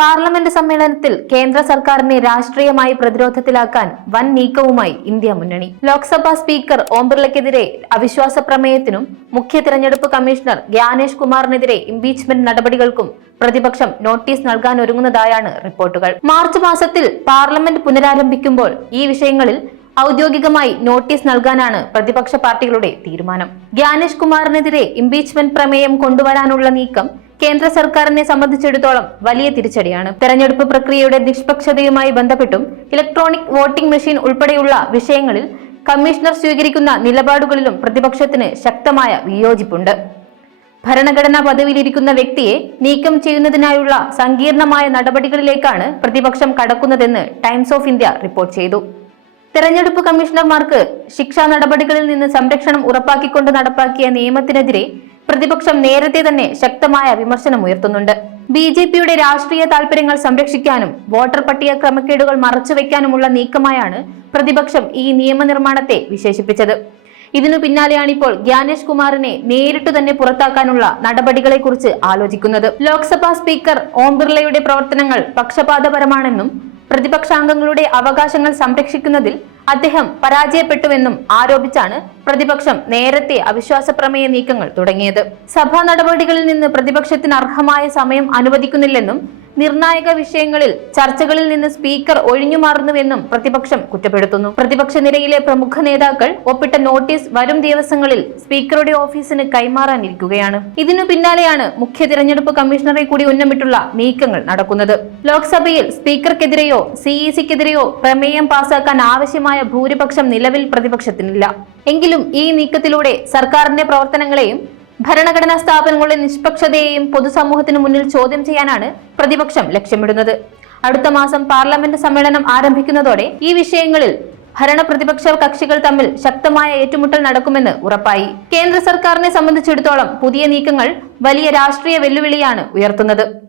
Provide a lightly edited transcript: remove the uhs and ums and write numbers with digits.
Parliament സമ്മേളനത്തിൽ കേന്ദ്ര സർക്കാരിനെ രാഷ്ട്രീയമായി പ്രതിരോധത്തിലാക്കാൻ വൻ നീക്കവുമായി ഇന്ത്യ മുന്നണി. ലോക്സഭാ സ്പീക്കർ ഓം ബിർളയ്ക്കെതിരെ അവിശ്വാസ പ്രമേയത്തിനും മുഖ്യ തിരഞ്ഞെടുപ്പ് കമ്മീഷണർ ഗ്യാനേഷ് കുമാറിനെതിരെ ഇംപീച്ച്മെന്റ് നടപടികൾക്കും പ്രതിപക്ഷം നോട്ടീസ് നൽകാനൊരുങ്ങുന്നതായാണ് റിപ്പോർട്ടുകൾ. മാർച്ച് മാസത്തിൽ പാർലമെന്റ് പുനരാരംഭിക്കുമ്പോൾ ഈ വിഷയങ്ങളിൽ ഔദ്യോഗികമായി നോട്ടീസ് നൽകാനാണ് പ്രതിപക്ഷ പാർട്ടികളുടെ തീരുമാനം. ഗ്യാനേഷ് കുമാറിനെതിരെ ഇംപീച്ച്മെന്റ് പ്രമേയം കൊണ്ടുവരാനുള്ള നീക്കം കേന്ദ്ര സർക്കാരിനെ സംബന്ധിച്ചിടത്തോളം വലിയ തിരിച്ചടിയാണ്. തെരഞ്ഞെടുപ്പ് പ്രക്രിയയുടെ നിഷ്പക്ഷതയുമായി ബന്ധപ്പെട്ടും ഇലക്ട്രോണിക് വോട്ടിംഗ് മെഷീൻ ഉൾപ്പെടെയുള്ള വിഷയങ്ങളിൽ കമ്മീഷണർ സ്വീകരിക്കുന്ന നിലപാടുകളിലും പ്രതിപക്ഷത്തിന് ശക്തമായ വിയോജിപ്പുണ്ട്. ഭരണഘടനാ പദവിയിലിരിക്കുന്ന വ്യക്തിയെ നീക്കം ചെയ്യുന്നതിനായുള്ള സങ്കീർണമായ നടപടികളിലേക്കാണ് പ്രതിപക്ഷം കടക്കുന്നതെന്ന് ടൈംസ് ഓഫ് ഇന്ത്യ റിപ്പോർട്ട് ചെയ്തു. തെരഞ്ഞെടുപ്പ് കമ്മീഷണർമാർക്ക് ശിക്ഷാ നടപടികളിൽ നിന്ന് സംരക്ഷണം ഉറപ്പാക്കിക്കൊണ്ട് നടപ്പാക്കിയ നിയമത്തിനെതിരെ പ്രതിപക്ഷം നേരത്തെ തന്നെ ശക്തമായ വിമർശനമുയർത്തുന്നുണ്ട്. ബിജെപിയുടെ രാഷ്ട്രീയ താൽപര്യങ്ങൾ സംരക്ഷിക്കാനും വോട്ടർ പട്ടിക ക്രമക്കേടുകൾ മറച്ചുവെക്കാനുമുള്ള നീക്കമായാണ് പ്രതിപക്ഷം ഈ നിയമനിർമ്മാണത്തെ വിശേഷിപ്പിച്ചത്. ഇതിനു പിന്നാലെയാണിപ്പോൾ ഗ്യാനേഷ് കുമാറിനെ നേരിട്ടു തന്നെ പുറത്താക്കാനുള്ള നടപടികളെക്കുറിച്ച് ആലോചിക്കുന്നത്. ലോക്സഭാ സ്പീക്കർ ഓം ബിർളയുടെ പ്രവർത്തനങ്ങൾ പക്ഷപാതപരമാണെന്നും പ്രതിപക്ഷാംഗങ്ങളുടെ അവകാശങ്ങൾ സംരക്ഷിക്കുന്നതിൽ അദ്ദേഹം പരാജയപ്പെട്ടുവെന്നും ആരോപിച്ചാണ് പ്രതിപക്ഷം നേരത്തെ അവിശ്വാസ പ്രമേയ നീക്കങ്ങൾ തുടങ്ങിയത്. സഭാ നടപടികളിൽ നിന്ന് പ്രതിപക്ഷത്തിന് അർഹമായ സമയം അനുവദിക്കുന്നില്ലെന്നും നിർണായക വിഷയങ്ങളിൽ ചർച്ചകളിൽ നിന്ന് സ്പീക്കർ ഒഴിഞ്ഞുമാറുന്നുവെന്നും പ്രതിപക്ഷം കുറ്റപ്പെടുത്തുന്നു. പ്രതിപക്ഷ നിരയിലെ പ്രമുഖ നേതാക്കൾ ഒപ്പിട്ട നോട്ടീസ് വരും ദിവസങ്ങളിൽ സ്പീക്കറുടെ ഓഫീസിന് കൈമാറാനിരിക്കുകയാണ്. ഇതിനു പിന്നാലെയാണ് മുഖ്യ തിരഞ്ഞെടുപ്പ് കമ്മീഷണറെ കൂടി ഉന്നമിട്ടുള്ള നീക്കങ്ങൾ നടക്കുന്നത്. ലോക്സഭയിൽ സ്പീക്കർക്കെതിരെയോ സിഇസിക്കെതിരെയോ പ്രമേയം പാസാക്കാൻ ആവശ്യമായ ഭൂരിപക്ഷം നിലവിൽ പ്രതിപക്ഷത്തിനില്ല. എങ്കിലും ഈ നീക്കത്തിലൂടെ സർക്കാരിന്റെ പ്രവർത്തനങ്ങളെയും ഭരണഘടനാ സ്ഥാപനങ്ങളുടെ നിഷ്പക്ഷതയെയും പൊതുസമൂഹത്തിന് മുന്നിൽ ചോദ്യം ചെയ്യാനാണ് പ്രതിപക്ഷം ലക്ഷ്യമിടുന്നത്. അടുത്ത മാസം പാർലമെന്റ് സമ്മേളനം ആരംഭിക്കുന്നതോടെ ഈ വിഷയങ്ങളിൽ ഭരണ പ്രതിപക്ഷ കക്ഷികൾ തമ്മിൽ ശക്തമായ ഏറ്റുമുട്ടൽ നടക്കുമെന്ന് ഉറപ്പായി. കേന്ദ്ര സർക്കാരിനെ സംബന്ധിച്ചിടത്തോളം പുതിയ നീക്കങ്ങൾ വലിയ രാഷ്ട്രീയ വെല്ലുവിളിയാണ് ഉയർത്തുന്നത്.